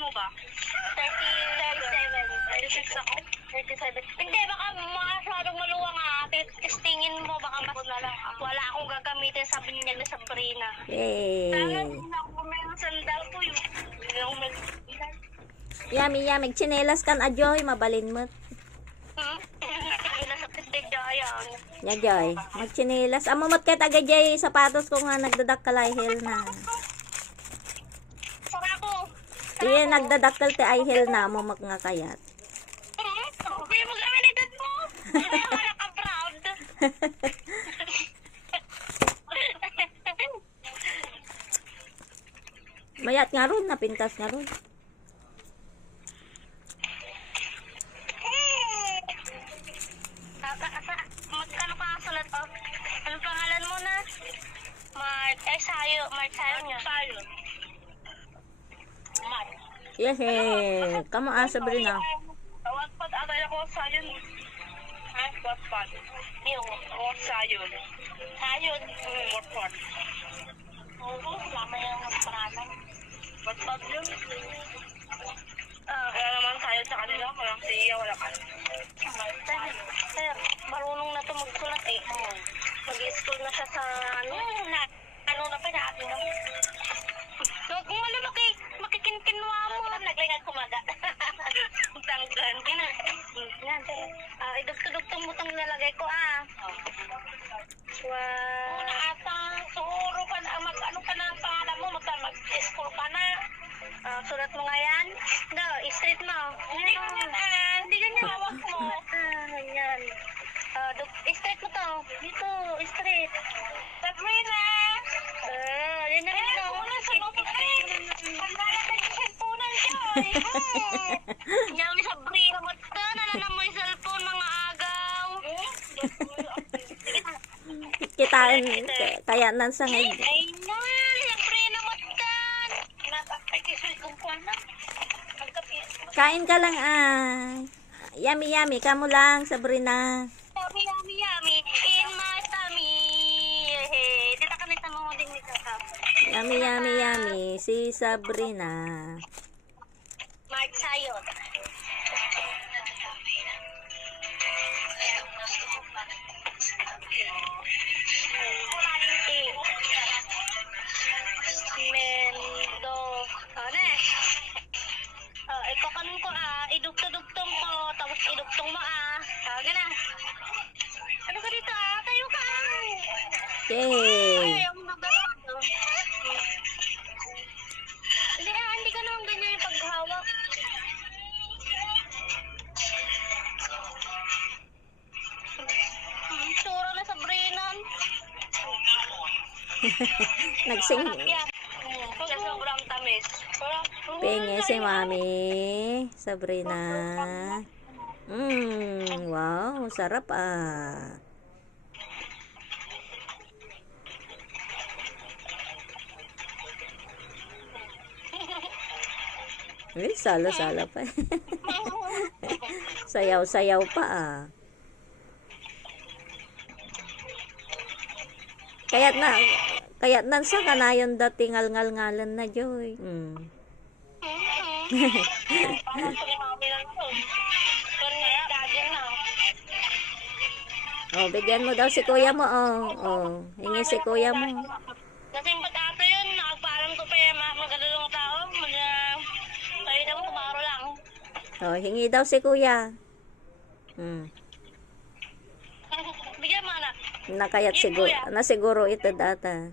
mo ba? 36 ako. 37. Hindi, baka masyadong maluwang testingin mo, baka mas wala akong gagamitin, sabi niya na Sabrina. Sana Yay! hindi ako may sandal ko yung Yami, tsinelas kan ajoy, mabalin mo. nasa pintigdayan. Ya, Joy. Magchinelas. Amumot kay tagajay sapatos ko nga nagdadakkalay na. Saka ako. Diyan nagdadaktal ti ay hil na mo nga kayat. Okay, mag-aminidad mo. Hindi ako naka-proud. Mayat nga ron, napintas nga ron. Magkano ka sulat o? Anong pangalan mo na? Mark Sayo niya. Sayo. Mark. Yes, Kamu Sabrina. Wattpad atay ako Sayo. Ha? Wattpad. Yung Sayo. Sayo. Wattpad. Oo, lama yung pangalan. Wattpad yun. Kaya naman Sayo sa kanila. Walang siya, walang ano. Sir, marunong na ito magsulat eh. Mag-i-school na siya sa ano na pa natin. Kung ano makikinkinwa mo. Naglingag kumaga. Tanggan. Yan. Idugtog-tugtog mo itong nalagay ko Wow. Una ata, suro ka na, ano ka na ang pangalan mo, mag-school ka na. Sulat mo nga yan. No, straight mo. Hindi ganyan, hawak mo. Ganyan. Straight mo to. Dito, straight. Sabrina! Yan na rin ako. Sa lupit eh. Ang lalagay yung cellphone dyan. Yan ni Sabrina mo ito. Nalanan mo yung cellphone, mga agaw. Kitaan, kaya nan sa ngay. Ay na, Sabrina mo ito. Ay, kisul kong kuwan na. Kain ka lang Yami, kamu lang, Sabrina. Yummy. In my tummy. Dito ka nito mo din nito. Yami, si Sabrina. Mark Sayo. Mendo. Ipakanon ko idugtong ko, tapos idugtong mo gana. Ano ka dito tayo ka Yay! Ayaw mo magano. Hindi ka naman ganyan yung paghawak. Sura na Sabrina. Nagsing. Sa sobrang tamis. Pengi si Mami. Sabrina. Wow, sarap Salo-salo pa. Sayaw-sayaw pa Kaya't nan sa kanayon dati ngal-ngal-ngalan na Joy. Parang sa mami lang to. Bigyan mo daw si kuya mo, hingi si kuya mo. Kasi yung patato yun, nakagpaalam ko pa yung magkadalong tao. Tayo daw, kumaro lang. Hingi daw si kuya. Bigyan mo anak. Nakayat siguro ito data.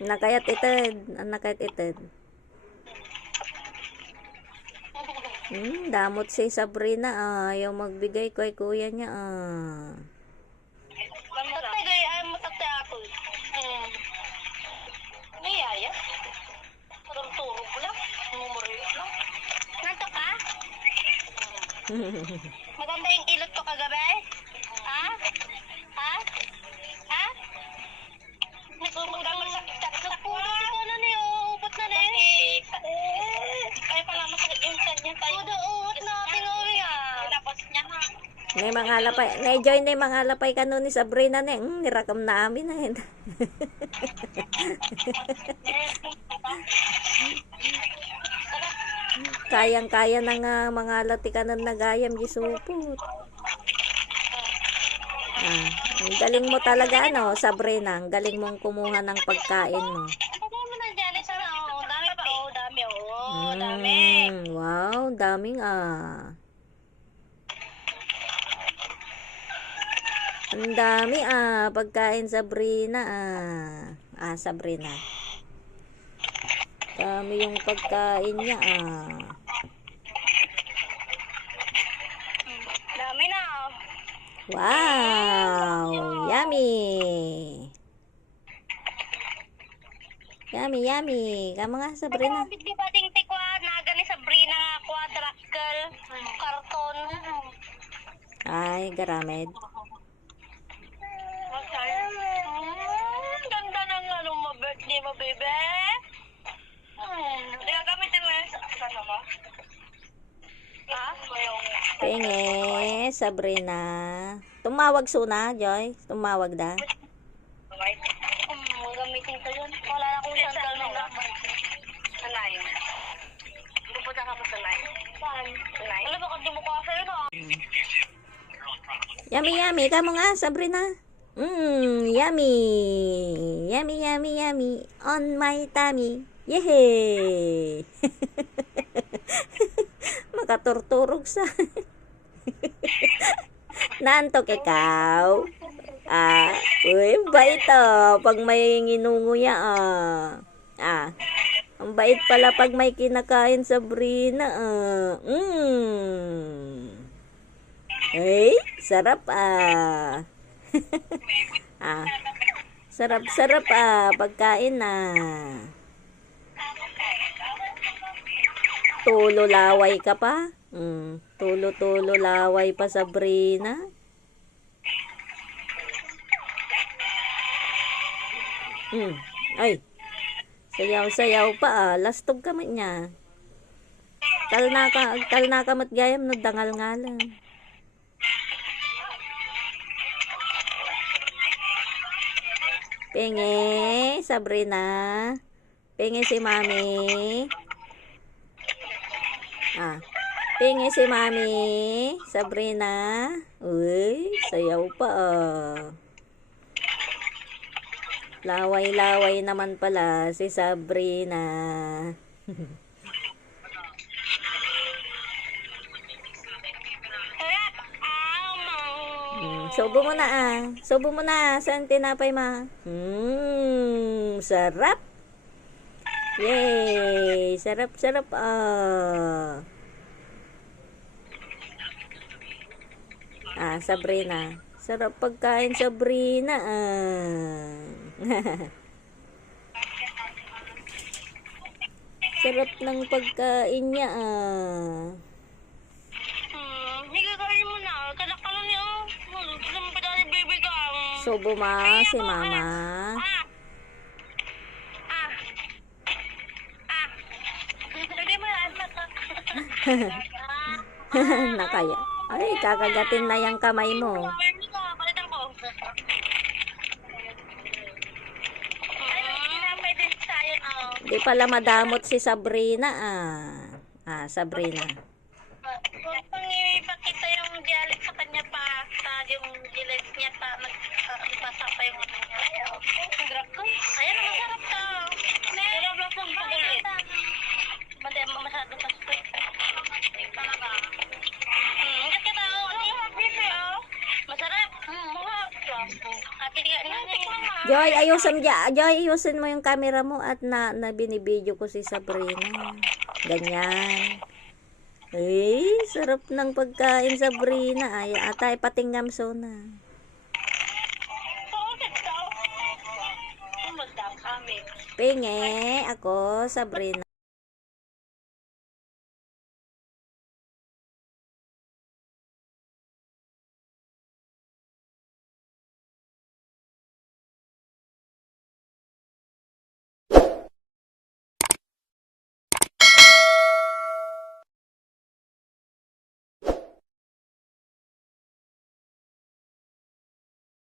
Nakayat ito. Damot si Sabrina ayaw magbigay kay kuya niya Tatagay, ayaw mo tatay ako. Nayaya? Parang turo ko lang. Mumuriyo lang. Nanto ka? Maganda yung ilot ko kagabi? Ha? Nagpulot ko na niyo. Ubot na na Ay pala masakit yung sad niya tayo. Uot na. Tingawi Tapos niya na. May mga lapay. Na-join na yung mga lapay ka nun ni Sabrina na. Nirakam na amin na. Kayang-kaya na nga mga latikanan na gayam gisupot. Ang galing mo talaga, ano, Sabrina. Ang galing mong kumuha ng pagkain mo. Ano mo na dyan? Isa na, oh. Dami pa, oh. Dami, oh. Dami. Wow, daming Ang dami pagkain Sabrina Sabrina. Dami yung pagkain niya Dami na. Wow, yummy. Yummy, yummy. Kamu nga Sabrina. Grabe, di ba ding tikwa na gani Sabrina quadrangle karton. Ay, garamid. Ganda ng ano mo, birthday mo, baby. Gagamitin mo yun sa ano mo? Ha? Penge, Sabrina. Tumawag suna, Joy. Tumawag da. Gamitin ko yun. Wala na akong sandal mo. Sanay. Pupunta ka pa sanay. Saan? Sanay. Wala baka di mo kasi yun Yummy, yummy. Kamu nga, Sabrina. Yummy. Yummy, yummy, yummy. On my tummy. Yehey! Makaturturog sa... Naantok ikaw? Uy, bait pag may nginunguya ang bait pala pag may kinakain Sabrina Ay, sarap sarap pagkain Tulo laway ka pa? Tulo laway pa Sabrina. Ay. Sayaw pa lastog ka man niya. Talna ka mat gayam no dangal ngalan. Penge, Sabrina. Penge si Mami. Penge si Mami. Sabrina. Uy, sayaw pa Laway-laway naman pala si Sabrina. Subo mo na Subo mo na. Saan tinapay ma? Sarap. Yay! Sarap Sabrina. Sarap pagkain Sabrina Sarap ng pagkain niya Higagarin mo na. Kalakalan niya. Sampidari baby ka. Subo ma si mama. Lagay mo yan. Nakaya. Ay, kakagatin na yung kamay mo. Palitan ko. Di pala madamot si Sabrina Sabrina. Huwag pang ipakita yung dialit sa kanya pa. Yung dialit niya pa. Nagpasa pa yung ano niya. Ang grab ko. Ayan, masarap to. Pero blok ng pagulit. Mandi mo masyado pa sweet. Talaga. Ang kita masarap. Ate di Joy, ayusin mo yung camera mo at na binibideo ko si Sabrina. Ganyan. Ay, sarap ng pagkain Sabrina. Ay, atay patinggam so na. Penge, ako Sabrina.